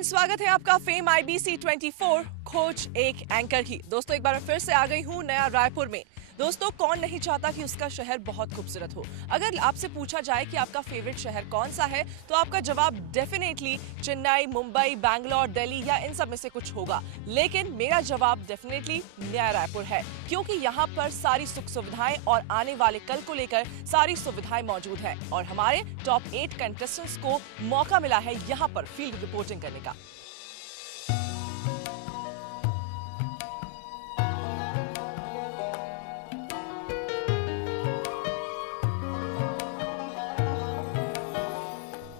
Friends, स्वागत है आपका फेम IBC 24 खोज एक एंकर की। दोस्तों, एक बार फिर से आ गई हूँ नया रायपुर में। दोस्तों, कौन नहीं चाहता कि उसका शहर बहुत खूबसूरत हो। अगर आपसे पूछा जाए कि आपका फेवरेट शहर कौन सा है, तो आपका जवाब डेफिनेटली चेन्नई, मुंबई, बैंगलोर, दिल्ली या इन सब में से कुछ होगा। लेकिन मेरा जवाब डेफिनेटली नया रायपुर है, क्योंकि यहाँ पर सारी सुख सुविधाएं और आने वाले कल को लेकर सारी सुविधाएं मौजूद हैं। और हमारे टॉप 8 कंटेस्टेंट्स को मौका मिला है यहाँ पर फील्ड रिपोर्टिंग करने का।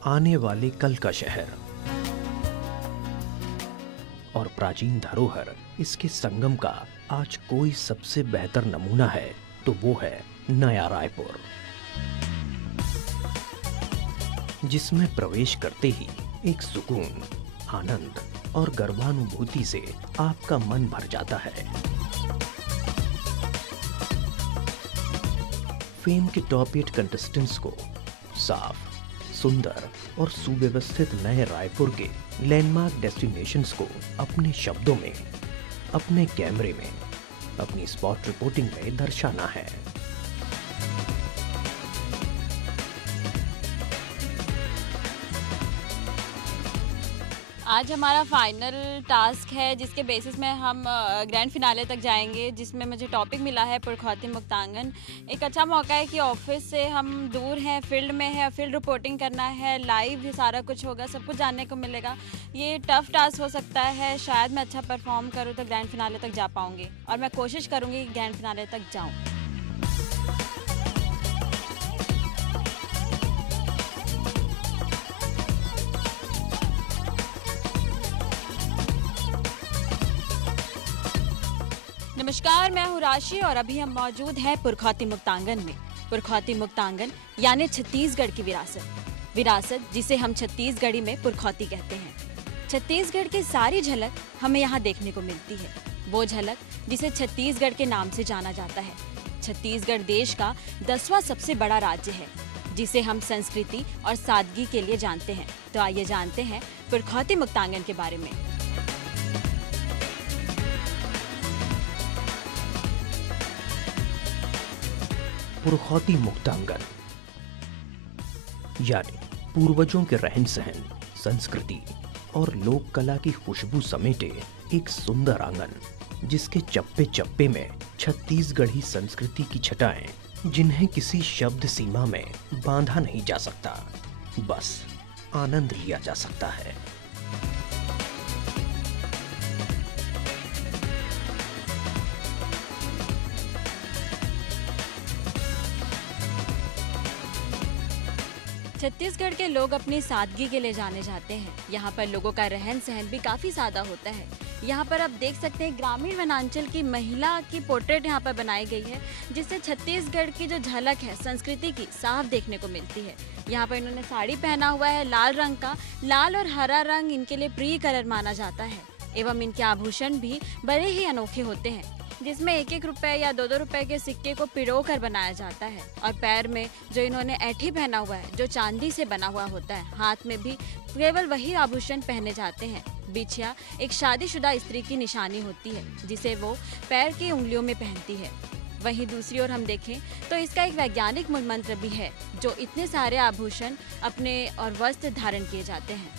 आने वाले कल का शहर और प्राचीन धरोहर, इसके संगम का आज कोई सबसे बेहतर नमूना है तो वो है नया रायपुर, जिसमें प्रवेश करते ही एक सुकून, आनंद और गर्वानुभूति से आपका मन भर जाता है। फेम के टॉप 8 कंटेस्टेंट्स को साफ, सुंदर और सुव्यवस्थित नए रायपुर के लैंडमार्क डेस्टिनेशंस को अपने शब्दों में, अपने कैमरे में, अपनी स्पॉट रिपोर्टिंग में दर्शाना है। आज हमारा फाइनल टास्क है, जिसके बेसिस में हम ग्रैंड फिनाले तक जाएंगे, जिसमें मुझे टॉपिक मिला है पुरखौती मुक्तांगन। एक अच्छा मौका है कि ऑफिस से हम दूर हैं, फील्ड में है, फील्ड रिपोर्टिंग करना है, लाइव ही सारा कुछ होगा, सब कुछ जानने को मिलेगा। ये टफ टास्क हो सकता है, शायद मैं अच्छा परफॉर्म करूँ तो ग्रैंड फिनाले तक जा पाऊँगी, और मैं कोशिश करूँगी कि ग्रैंड फिनाले तक जाऊँ। नमस्कार, मैं हूँ राशि और अभी हम मौजूद हैं पुरखौती मुक्तांगन में। पुरखौती मुक्तांगन यानी छत्तीसगढ़ की विरासत जिसे हम छत्तीसगढ़ी में पुरखौती कहते हैं। छत्तीसगढ़ की सारी झलक हमें यहाँ देखने को मिलती है, वो झलक जिसे छत्तीसगढ़ के नाम से जाना जाता है। छत्तीसगढ़ देश का 10वां सबसे बड़ा राज्य है, जिसे हम संस्कृति और सादगी के लिए जानते हैं। तो आइए जानते हैं पुरखौती मुक्तांगन के बारे में। पुरखौती मुक्तांगन यानी पूर्वजों के रहन सहन, संस्कृति और लोक कला की खुशबू समेटे एक सुंदर आंगन, जिसके चप्पे चप्पे में छत्तीसगढ़ी संस्कृति की छटाएं, जिन्हें किसी शब्द सीमा में बांधा नहीं जा सकता, बस आनंद लिया जा सकता है। छत्तीसगढ़ के लोग अपनी सादगी के लिए जाने जाते हैं। यहाँ पर लोगों का रहन सहन भी काफी सादा होता है। यहाँ पर आप देख सकते हैं ग्रामीण वनांचल की महिला की पोर्ट्रेट यहाँ पर बनाई गई है, जिससे छत्तीसगढ़ की जो झलक है संस्कृति की साफ देखने को मिलती है। यहाँ पर इन्होंने साड़ी पहना हुआ है लाल रंग का। लाल और हरा रंग इनके लिए प्रिय कलर माना जाता है, एवं इनके आभूषण भी बड़े ही अनोखे होते हैं, जिसमें 1-1 रुपए या 2-2 रुपए के सिक्के को पिरो कर बनाया जाता है। और पैर में जो इन्होंने ऐठी पहना हुआ है, जो चांदी से बना हुआ होता है, हाथ में भी केवल वही आभूषण पहने जाते हैं। बिछिया एक शादीशुदा स्त्री की निशानी होती है, जिसे वो पैर की उंगलियों में पहनती है। वहीं दूसरी ओर हम देखें तो इसका एक वैज्ञानिक मूल मंत्र भी है, जो इतने सारे आभूषण अपने और वस्त्र धारण किए जाते हैं।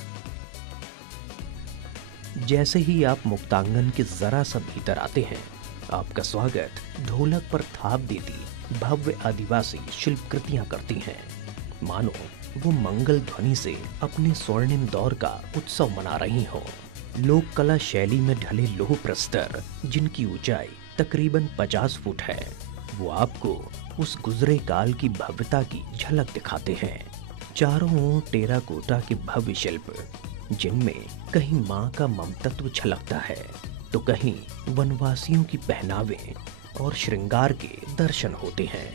जैसे ही आप मुक्तांगन के जरा सा भीतर आते हैं, आपका स्वागत ढोलक पर थाप देती भव्य आदिवासी शिल्पकृतियां करती हैं, मानो वो मंगल ध्वनि से अपने स्वर्णिम दौर का उत्सव मना रही हो। लोक कला शैली में ढले लोह प्रस्तर, जिनकी ऊंचाई तकरीबन 50 फुट है, वो आपको उस गुजरे काल की भव्यता की झलक दिखाते हैं। चारों ओर टेराकोटा के भव्य शिल्प, जिनमें कहीं माँ का ममतत्व झलकता है तो कहीं वनवासियों की पहनावे और श्रृंगार के दर्शन होते हैं।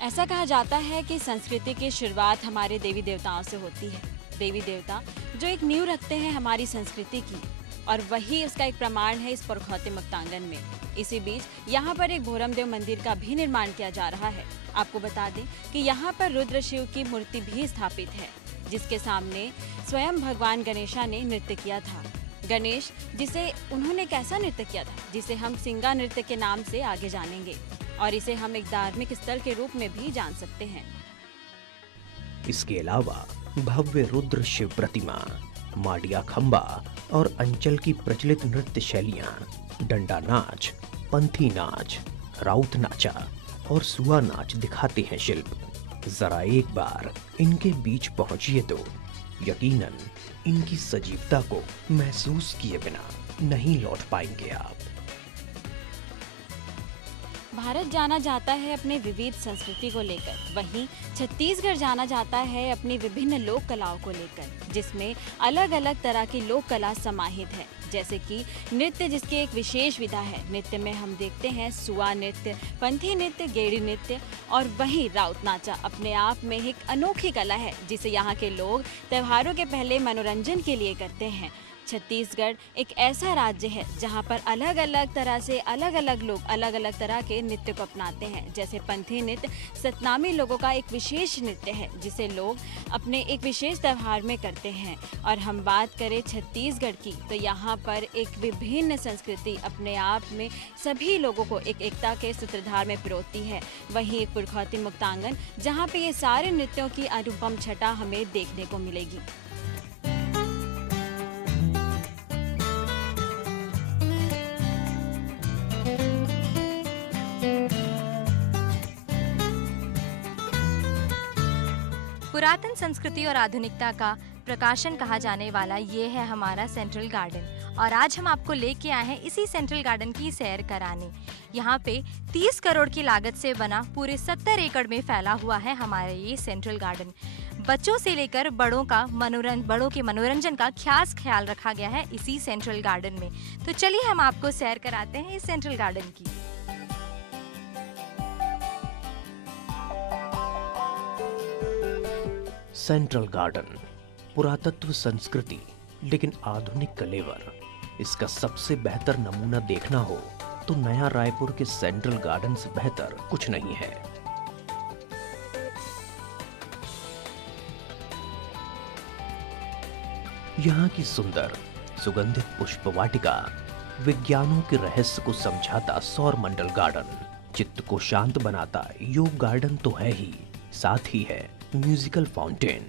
ऐसा कहा जाता है कि संस्कृति की शुरुआत हमारे देवी देवताओं से होती है। देवी देवता जो एक नींव रखते हैं हमारी संस्कृति की, और वही उसका एक प्रमाण है इस पुरखौती मुक्तांगन में। इसी बीच यहाँ पर एक भोरमदेव मंदिर का भी निर्माण किया जा रहा है। आपको बता दें कि यहाँ पर रुद्र शिव की मूर्ति भी स्थापित है, जिसके सामने स्वयं भगवान गणेशा ने नृत्य किया था। गणेश जिसे उन्होंने कैसा नृत्य किया था, जिसे हम सिंगा नृत्य के नाम से आगे जानेंगे, और इसे हम एक धार्मिक स्थल के रूप में भी जान सकते हैं। इसके अलावा भव्य रुद्र शिव प्रतिमा, माडिया खंबा और अंचल की प्रचलित नृत्य शैलियां, डंडा नाच, पंथी नाच, राउत नाचा और सुआ नाच दिखाते हैं शिल्प। जरा एक बार इनके बीच पहुंचिए तो यकीनन इनकी सजीवता को महसूस किए बिना नहीं लौट पाएंगे आप। भारत जाना जाता है अपने विविध संस्कृति को लेकर, वहीं छत्तीसगढ़ जाना जाता है अपनी विभिन्न लोक कलाओं को लेकर, जिसमें अलग अलग तरह की लोक कला समाहित है। जैसे कि नृत्य, जिसकी एक विशेष विधा है। नृत्य में हम देखते हैं सुआ नृत्य, पंथी नृत्य, गेड़ी नृत्य, और वहीं राउत नाचा अपने आप में एक अनोखी कला है, जिसे यहाँ के लोग त्योहारों के पहले मनोरंजन के लिए करते हैं। छत्तीसगढ़ एक ऐसा राज्य है जहाँ पर अलग अलग तरह से अलग अलग लोग अलग अलग तरह के नृत्य को अपनाते हैं। जैसे पंथी नृत्य सतनामी लोगों का एक विशेष नृत्य है, जिसे लोग अपने एक विशेष त्यौहार में करते हैं। और हम बात करें छत्तीसगढ़ की, तो यहाँ पर एक विभिन्न संस्कृति अपने आप में सभी लोगों को एक एकता के सूत्रधार में पिरोती है। वहीं एक पुरखौती मुक्तांगन, जहाँ पे ये सारे नृत्यों की अनुपम छटा हमें देखने को मिलेगी। पुरातन संस्कृति और आधुनिकता का प्रकाशन कहा जाने वाला ये है हमारा सेंट्रल गार्डन, और आज हम आपको लेके आए हैं इसी सेंट्रल गार्डन की सैर कराने। यहाँ पे 30 करोड़ की लागत से बना पूरे 70 एकड़ में फैला हुआ है हमारा ये सेंट्रल गार्डन। बच्चों से लेकर बड़ों के मनोरंजन का खास ख्याल रखा गया है इसी सेंट्रल गार्डन में। तो चलिए हम आपको सैर कराते हैं इस सेंट्रल गार्डन की। सेंट्रल गार्डन, पुरातत्व संस्कृति लेकिन आधुनिक कलेवर। इसका सबसे बेहतर नमूना देखना हो तो नया रायपुर के सेंट्रल गार्डन से बेहतर कुछ नहीं है। यहाँ की सुंदर सुगंधित पुष्प वाटिका, विज्ञानों के रहस्य को समझाता सौर मंडल गार्डन, चित्त को शांत बनाता योग गार्डन तो है ही, साथ ही है musical fountain,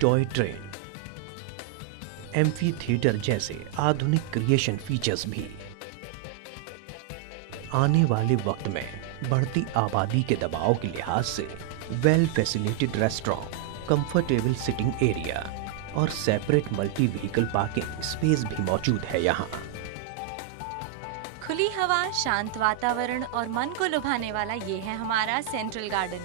toy train, amphi theatre जैसे आधुनिक क्रिएशन फीचर्स भी। आने वाले वक्त में बढ़ती आबादी के दबाव के लिहाज से well facilitated restaurant, comfortable seating area और separate multi vehicle parking space भी मौजूद है यहाँ। खुली हवा, शांत वातावरण और मन को लुभाने वाला ये है हमारा सेंट्रल गार्डन।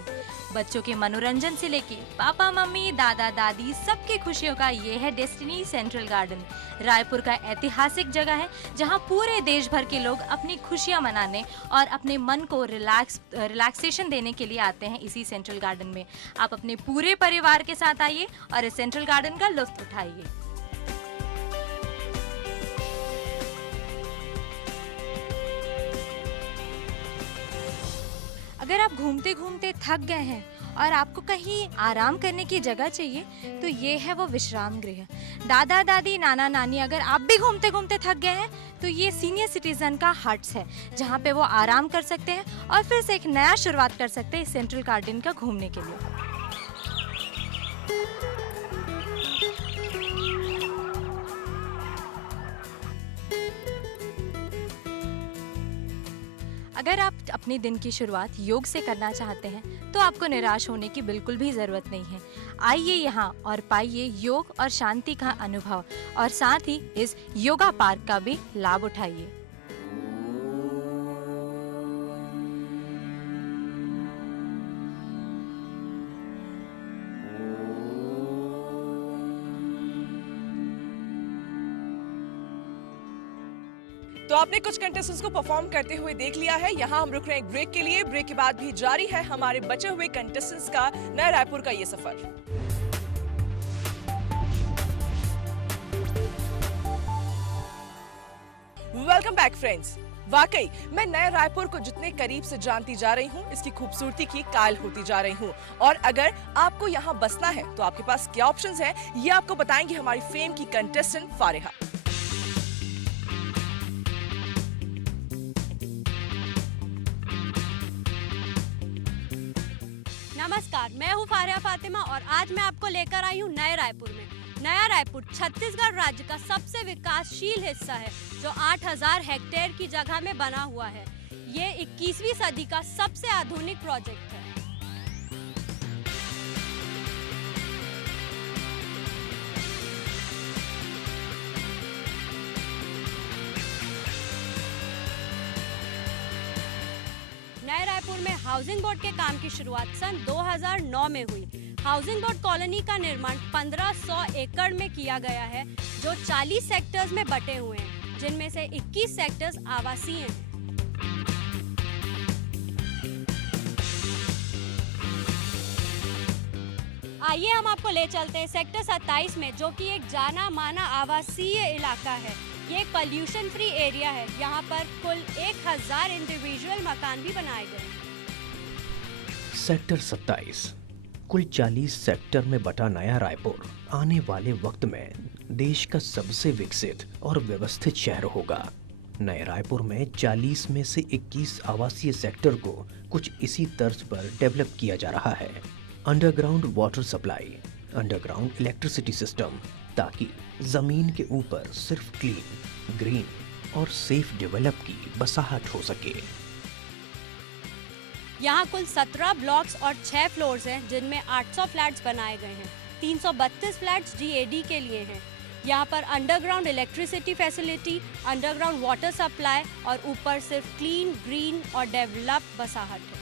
बच्चों के मनोरंजन से लेके पापा मम्मी दादा दादी सबके खुशियों का ये है डेस्टिनी सेंट्रल गार्डन। रायपुर का ऐतिहासिक जगह है जहां पूरे देश भर के लोग अपनी खुशियां मनाने और अपने मन को रिलैक्सेशन देने के लिए आते हैं इसी सेंट्रल गार्डन में। आप अपने पूरे परिवार के साथ आइए और इस सेंट्रल गार्डन का लुत्फ उठाइए। अगर आप घूमते घूमते थक गए हैं और आपको कहीं आराम करने की जगह चाहिए तो ये है वो विश्राम गृह। दादा दादी नाना नानी अगर आप भी घूमते घूमते थक गए हैं तो ये सीनियर सिटीजन का हट्स है, जहाँ पे वो आराम कर सकते हैं और फिर से एक नया शुरुआत कर सकते हैं इस सेंट्रल गार्डन का घूमने के लिए। अगर आप अपने दिन की शुरुआत योग से करना चाहते हैं तो आपको निराश होने की बिल्कुल भी ज़रूरत नहीं है। आइए यहाँ और पाइए योग और शांति का अनुभव और साथ ही इस योगा पार्क का भी लाभ उठाइए। तो आपने कुछ कंटेस्टेंट्स को परफॉर्म करते हुए देख लिया है। यहाँ हम रुक रहे हैं एक ब्रेक के लिए। ब्रेक के बाद भी जारी है हमारे बचे हुए कंटेस्टेंट्स का नया रायपुर का ये सफर। Welcome back friends. वाकई मैं नए रायपुर को जितने करीब से जानती जा रही हूँ, इसकी खूबसूरती की कायल होती जा रही हूँ। और अगर आपको यहाँ बसना है तो आपके पास क्या ऑप्शंस हैं, ये आपको बताएंगी हमारी फेम की कंटेस्टेंट फारिहा। नमस्कार, मैं हूँ फारिहा फातिमा और आज मैं आपको लेकर आई हूँ नए रायपुर में। नया रायपुर छत्तीसगढ़ राज्य का सबसे विकासशील हिस्सा है जो 8000 हेक्टेयर की जगह में बना हुआ है। ये 21वीं सदी का सबसे आधुनिक प्रोजेक्ट है। नए रायपुर में हाउसिंग बोर्ड के काम की शुरुआत सन 2009 में हुई। हाउसिंग बोर्ड कॉलोनी का निर्माण 1500 एकड़ में किया गया है जो 40 सेक्टर्स में बटे हुए हैं, जिनमें से 21 सेक्टर्स आवासीय हैं। आइए हम आपको ले चलते हैं सेक्टर 27 में, जो कि एक जाना माना आवासीय इलाका है। ये पोल्यूशन फ्री एरिया है। यहाँ पर कुल 1000 इंडिविजुअल मकान भी बनाए गए हैं। सेक्टर 27 कुल 40 सेक्टर में बटा नया रायपुर आने वाले वक्त में देश का सबसे विकसित और व्यवस्थित शहर होगा। नए रायपुर में 40 में से 21 आवासीय सेक्टर को कुछ इसी तर्ज पर डेवलप किया जा रहा है। Underground water supply, underground electricity system, ताकि जमीन के ऊपर सिर्फ क्लीन, ग्रीन और सेफ डेवलप की बसाहट हो सके। यहाँ कुल 17 ब्लॉक्स और 6 फ्लोर्स हैं, जिनमें 800 फ्लैट्स बनाए गए हैं। 332 फ्लैट्स GAD के लिए हैं। यहाँ पर underground electricity facility, underground water supply और ऊपर सिर्फ क्लीन, ग्रीन और डेवलप बसाहट है।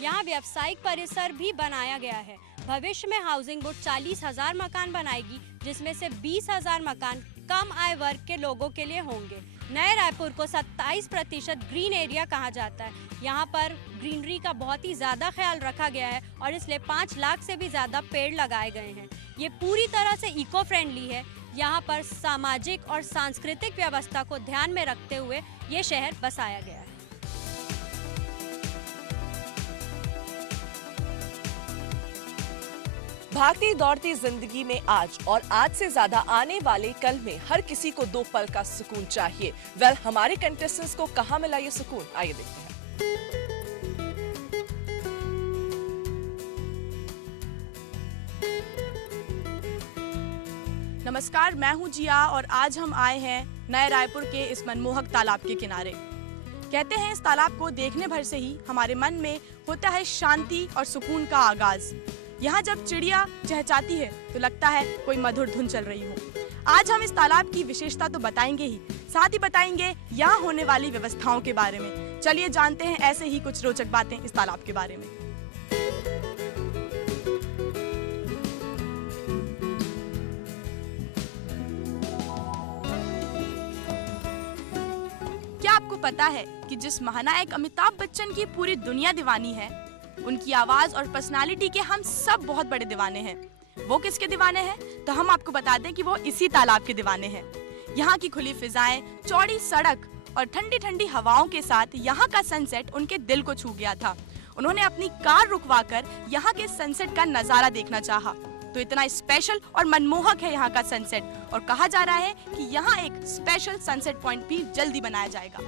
यहाँ व्यावसायिक परिसर भी बनाया गया है। भविष्य में हाउसिंग बोर्ड 40,000 मकान बनाएगी, जिसमें से 20,000 मकान कम आय वर्ग के लोगों के लिए होंगे। नए रायपुर को 27% ग्रीन एरिया कहा जाता है। यहाँ पर ग्रीनरी का बहुत ही ज्यादा ख्याल रखा गया है और इसलिए 5 लाख से भी ज्यादा पेड़ लगाए गए हैं। ये पूरी तरह से इको फ्रेंडली है। यहाँ पर सामाजिक और सांस्कृतिक व्यवस्था को ध्यान में रखते हुए ये शहर बसाया गया है। भागती दौड़ती जिंदगी में आज और आज से ज्यादा आने वाले कल में हर किसी को 2 पल का सुकून चाहिए। वेल, हमारे कंटेस्टेंट्स को कहाँ मिला ये सुकून, आइए देखते हैं। नमस्कार, मैं हूं जिया और आज हम आए हैं नए रायपुर के इस मनमोहक तालाब के किनारे। कहते हैं इस तालाब को देखने भर से ही हमारे मन में होता है शांति और सुकून का आगाज। यहाँ जब चिड़िया चहचहाती है तो लगता है कोई मधुर धुन चल रही हो। आज हम इस तालाब की विशेषता तो बताएंगे ही, साथ ही बताएंगे यहाँ होने वाली व्यवस्थाओं के बारे में। चलिए जानते हैं ऐसे ही कुछ रोचक बातें इस तालाब के बारे में। क्या आपको पता है कि जिस महानायक अमिताभ बच्चन की पूरी दुनिया दीवानी है, उनकी आवाज और पर्सनालिटी के हम सब बहुत बड़े दीवाने हैं। वो किसके दीवाने हैं? तो हम आपको बता दें कि वो इसी तालाब के दीवाने हैं। यहाँ की खुली फिजाएं, चौड़ी सड़क और ठंडी ठंडी हवाओं के साथ यहाँ का सनसेट उनके दिल को छू गया था। उन्होंने अपनी कार रुकवाकर यहाँ के सनसेट का नजारा देखना चाहा। तो इतना स्पेशल और मनमोहक है यहाँ का सनसेट, और कहा जा रहा है कि यहाँ एक स्पेशल सनसेट पॉइंट भी जल्दी बनाया जाएगा।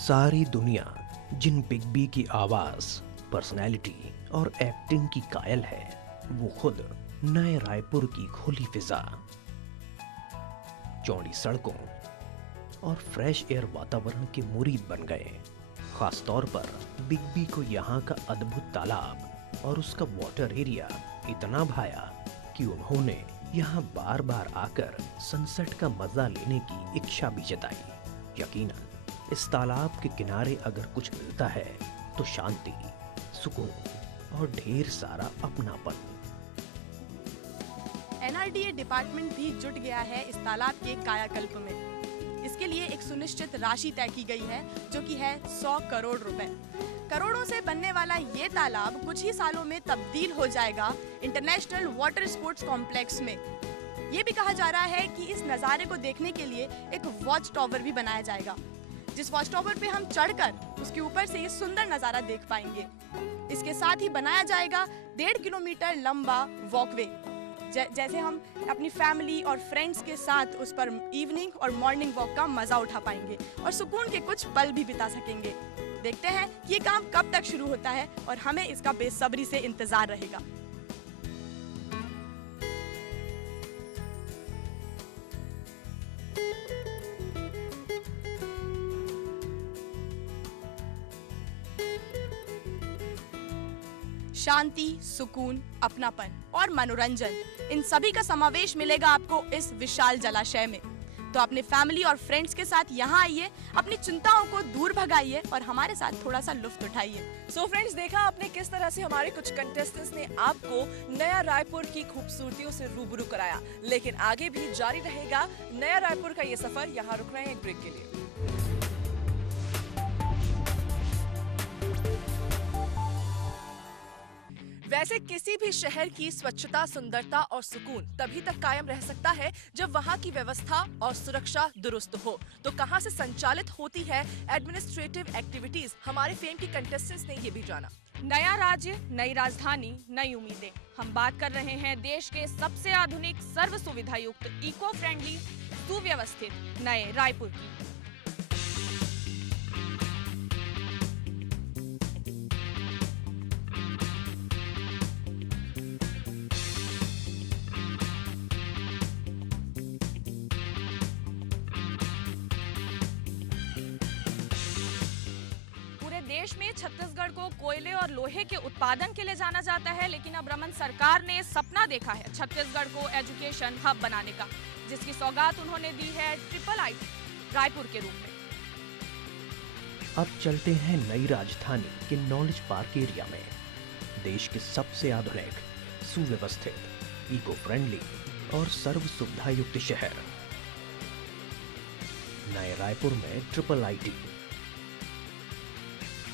सारी दुनिया जिन बिग बी की आवाज, पर्सनैलिटी और एक्टिंग की कायल है, वो खुद नए रायपुर की खुली फिजा, चौड़ी सड़कों और फ्रेश एयर वातावरण के मुरीद बन गए। खास तौर पर बिग बी को यहाँ का अद्भुत तालाब और उसका वाटर एरिया इतना भाया कि उन्होंने यहाँ बार बार आकर सनसेट का मजा लेने की इच्छा भी जताई। यकीनन इस तालाब के किनारे अगर कुछ मिलता है तो शांति, सुकून और ढेर सारा अपनापन। NRDA डिपार्टमेंट भी जुट गया है इस तालाब के कायाकल्प में। इसके लिए एक सुनिश्चित राशि तय की गई है जो कि है 100 करोड़ रुपए। करोड़ों से बनने वाला ये तालाब कुछ ही सालों में तब्दील हो जाएगा इंटरनेशनल वाटर स्पोर्ट्स कॉम्प्लेक्स में। ये भी कहा जा रहा है कि इस नज़ारे को देखने के लिए एक वॉच टावर भी बनाया जाएगा, जिस वॉच टावर पे हम चढ़कर उसके ऊपर से ये सुंदर नज़ारा देख पाएंगे। इसके साथ ही बनाया जाएगा 1.5 किलोमीटर लंबा वॉकवे, जैसे हम अपनी फैमिली और फ्रेंड्स के साथ उस पर इवनिंग और मॉर्निंग वॉक का मजा उठा पाएंगे और सुकून के कुछ पल भी बिता सकेंगे। देखते हैं कि ये काम कब तक शुरू होता है और हमें इसका बेसब्री से इंतजार रहेगा। शांति, सुकून, अपनापन और मनोरंजन, इन सभी का समावेश मिलेगा आपको इस विशाल जलाशय में। तो अपने फैमिली और फ्रेंड्स के साथ यहाँ आइए, अपनी चिंताओं को दूर भगाइए और हमारे साथ थोड़ा सा लुत्फ उठाइए। सो फ्रेंड्स, देखा आपने किस तरह से हमारे कुछ कंटेस्टेंट्स ने आपको नया रायपुर की खूबसूरतियों से रूबरू कराया। लेकिन आगे भी जारी रहेगा नया रायपुर का ये सफर। यहाँ रुक रहे हैं एक ब्रेक के लिए। वैसे किसी भी शहर की स्वच्छता, सुंदरता और सुकून तभी तक कायम रह सकता है जब वहाँ की व्यवस्था और सुरक्षा दुरुस्त हो। तो कहाँ से संचालित होती है एडमिनिस्ट्रेटिव एक्टिविटीज, हमारे फेम के कंटेस्टेंट्स ने ये भी जाना। नया राज्य, नई राजधानी, नई उम्मीदें। हम बात कर रहे हैं देश के सबसे आधुनिक, सर्व सुविधा युक्त, इको फ्रेंडली, सुव्यवस्थित नए रायपुर की। देश में छत्तीसगढ़ को कोयले और लोहे के उत्पादन के लिए जाना जाता है, लेकिन अब रमन सरकार ने सपना देखा है छत्तीसगढ़ को एजुकेशन हब बनाने का, जिसकी सौगात उन्होंने दी है IIIT रायपुर के रूप में। अब चलते हैं नई राजधानी के नॉलेज पार्क एरिया में। देश के सबसे आधुनिक, सुव्यवस्थित, इको फ्रेंडली और सर्व सुविधा युक्त शहर नए रायपुर में IIIT,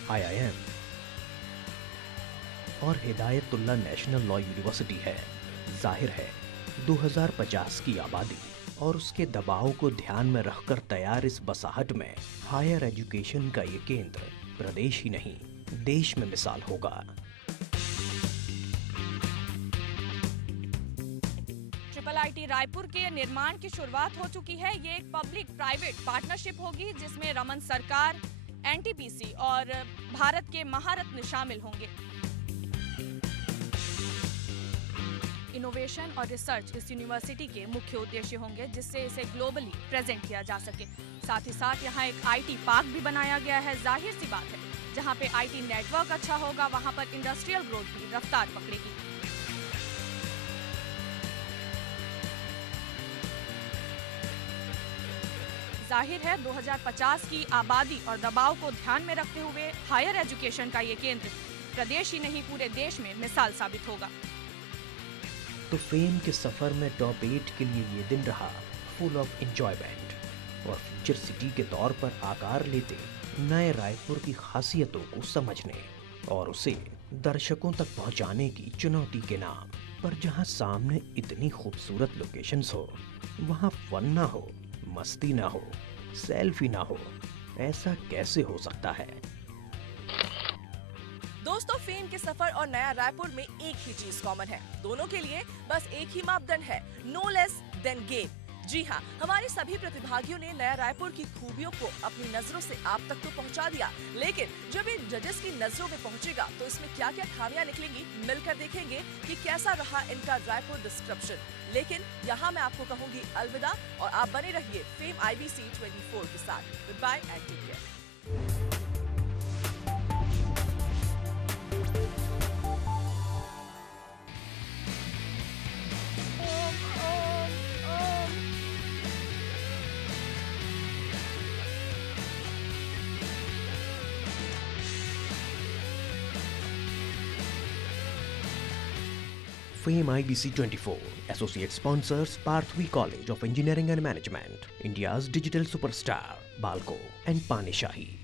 IIM और हिदायतुल्लाह नेशनल लॉ यूनिवर्सिटी है। जाहिर है 2050 की आबादी और उसके दबाव को ध्यान में रखकर तैयार इस बसाहट में हायर एजुकेशन का ये केंद्र प्रदेश ही नहीं, देश में मिसाल होगा। IIIT रायपुर के निर्माण की शुरुआत हो चुकी है। ये एक पब्लिक प्राइवेट पार्टनरशिप होगी जिसमें रमन सरकार, NTPC और भारत के महारत्न शामिल होंगे। इनोवेशन और रिसर्च इस यूनिवर्सिटी के मुख्य उद्देश्य होंगे, जिससे इसे ग्लोबली प्रेजेंट किया जा सके। साथ ही साथ यहाँ एक IT पार्क भी बनाया गया है। जाहिर सी बात है, जहाँ पे IT नेटवर्क अच्छा होगा, वहाँ पर इंडस्ट्रियल ग्रोथ भी रफ्तार पकड़ेगी। जाहिर है 2050 की आबादी और दबाव को ध्यान में रखते हुए हायर एजुकेशन का ये केंद्र प्रदेश ही नहीं पूरे देश में मिसाल साबित होगा। तो फेम के सफर में टॉप 8 के लिए ये दिन रहा फुल ऑफ एंजॉयमेंट और फ्यूचर सिटी के तौर पर आकार लेते नए रायपुर की खासियतों को समझने और उसे दर्शकों तक पहुंचाने की चुनौती के नाम पर। जहां सामने इतनी खूबसूरत लोकेशंस हो, वहां फन ना हो, मस्ती ना हो, सेल्फी ना हो, ऐसा कैसे हो सकता है? दोस्तों, फेम के सफर और नया रायपुर में एक ही चीज कॉमन है। दोनों के लिए बस एक ही मापदंड है, नो लेस देन गेम। जी हाँ, हमारे सभी प्रतिभागियों ने नया रायपुर की खूबियों को अपनी नजरों से आप तक तो पहुंचा दिया, लेकिन जब इन जजेस की नजरों में पहुंचेगा तो इसमें क्या क्या खामियां निकलेंगी, मिलकर देखेंगे कि कैसा रहा इनका रायपुर डिस्क्रिप्शन। लेकिन यहाँ मैं आपको कहूंगी अलविदा और आप बने रहिए फेम IBC 24 के साथ। Good bye and take care. Fame IBC 24. Associate sponsors Parthvi College of Engineering and Management, India's digital superstar, Balco and Panishahi.